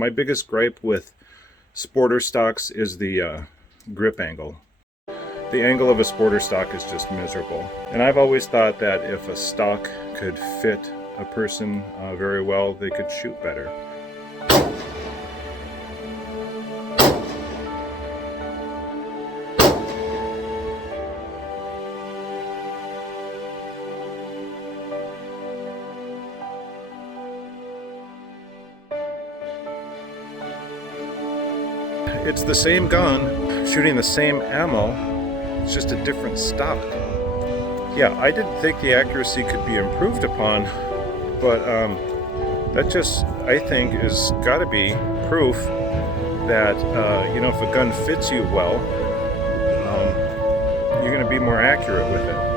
My biggest gripe with sporter stocks is the grip angle. The angle of a sporter stock is just miserable. And I've always thought that if a stock could fit a person very well, they could shoot better. It's the same gun, shooting the same ammo, it's just a different stock. Yeah, I didn't think the accuracy could be improved upon, but that just, I think, is got to be proof that, if a gun fits you well, you're going to be more accurate with it.